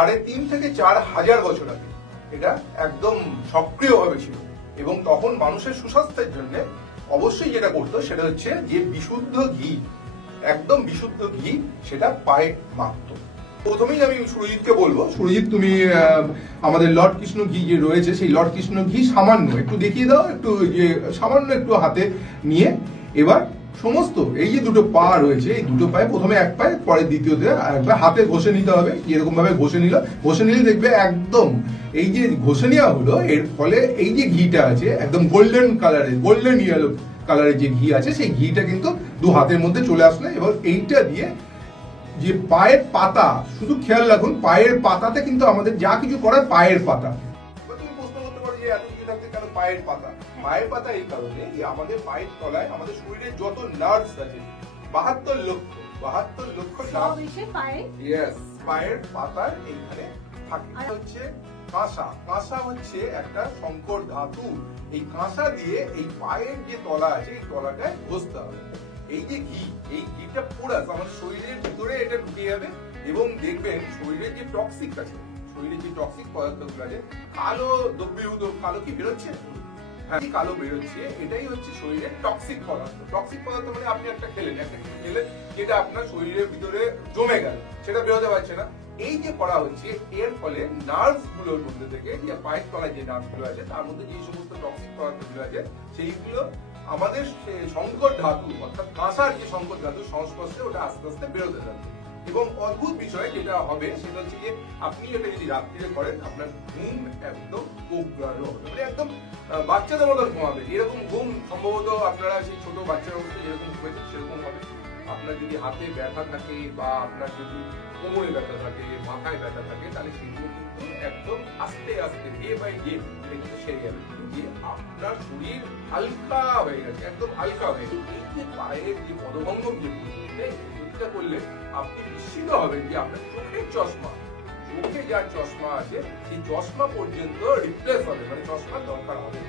3.5 থেকে 4 হাজার বছর আগে এটা একদম সক্রিয়ভাবে ছিল এবং তখন মানুষের সুস্বাস্থ্যের জন্য অবশ্যই যেটা করতো সেটা হচ্ছে যে বিশুদ্ধ ঘি, একদম বিশুদ্ধ ঘি সেটা পায়ে মাখতো। প্রথমেই আমি সুরজিৎকে বলবো, সুরজিৎ তুমি আমাদের লর্ড কৃষ্ণ ঘি যে রয়েছে সেই লর্ড কৃষ্ণ ঘি সামান্য একটু দেখিয়ে দাও, একটু যে সামান্য একটু হাতে নিয়ে এবার সমস্ত এই যে দুটো পা রয়েছে এই দুটো পায়ে প্রথমে এক পায়ে পরে দ্বিতীয়তে একবার হাতে ঘষে নিতে হবে। এরকম ভাবে ঘষে নিলে দেখবে একদম এই যে ঘষে নেওয়া হলো এর ফলে এই যে ঘিটা আছে একদম গোল্ডেন কালারের, গোল্ডেন ইয়েলো কালারের যে ঘি আছে সেই ঘিটা কিন্তু দু হাতের মধ্যে চলে আসলে এবং এইটা দিয়ে যে পায়ের পাতা, শুধু খেয়াল রাখুন পায়ের পাতাতে কিন্তু আমাদের যা কিছু করার পায়ের পাতা। তুমি প্রশ্ন করতে পারো যে এত কিছু থাকতে কেন পায়ের পাতা? পায়ের পাতা এই কারণে যে আমাদের পায়ের তলায় আমাদের শরীরের যত নার্ভস আছে 72 লক্ষ নার্ভ পায়ের পাতার এইখানে থাকে। হচ্ছে কাঁসা হচ্ছে একটা সংকর ধাতু। এই কাঁসা দিয়ে এই পায়ের যে তলা আছে এই তলাটায় ঘষতে হবে। এই যে ঘি, এই ঘিটা পুরো আমাদের শরীরের ভিতরে এটা ঢুকে যাবে এবং দেখবেন শরীরের যে টক্সিক আছে, শরীরের যে টক্সিক পদার্থগুলো আছে, কালো দ্রব্যীভূত, কালো কি বেরোচ্ছে? হ্যাঁ, কালো বেরোচ্ছে, এটাই হচ্ছে শরীরের টক্সিক পদার্থ। টক্সিক পদার্থ মানে আপনি একটা খেলেন যেটা আপনার শরীরের ভিতরে জমে গেল, সেটা বেরোতে পারছে না। এই যে করা হচ্ছে এর ফলে নার্ভস গুলোর মধ্যে থেকে যে পায়ের তলায় যে নার্ভস গুলো আছে তার মধ্যে যে সমস্ত টক্সিক পদার্থগুলো আছে সেইগুলো আমাদের সংকর ধাতু অর্থাৎ কাঁসার যে সংকর ধাতু সংস্পর্শে ওটা আস্তে আস্তে বেরোতে থাকবে। এবং অদ্ভুত বিষয় যেটা হবে সেটা হচ্ছে যে আপনি এটা যদি রাত্রিরে করেন আপনার ঘুম একদম কোপগাঢ় হবে, মানে একদম বাচ্চাদের মতো ঘুমাবে। এরকম ঘুম সম্ভবত আপনারা সেই ছোট বাচ্চার অবস্থায় যেরকম ঘুমেছেন সেরকম হবে। আপনার যদি হাতে ব্যথা থাকে বা আপনার যদি কোমরে ব্যথা থাকে, মাথায় ব্যথা থাকে, তাহলে সেগুলো কিন্তু একদম আস্তে আস্তে ডে বাই ডে কিন্তু সেরে যাবে। যে আপনার শরীর হালকা হয়ে গেছে, একদম হালকা হয়ে গেছে। এই যে পায়ের যে পদভঙ্গম যে এটা করলে আপনি নিশ্চিত হবেন যে আপনার চোখের চশমা, চোখে যার চশমা আছে সেই চশমা পর্যন্ত রিপ্লেস হবে, মানে চশমার দরকার হবে।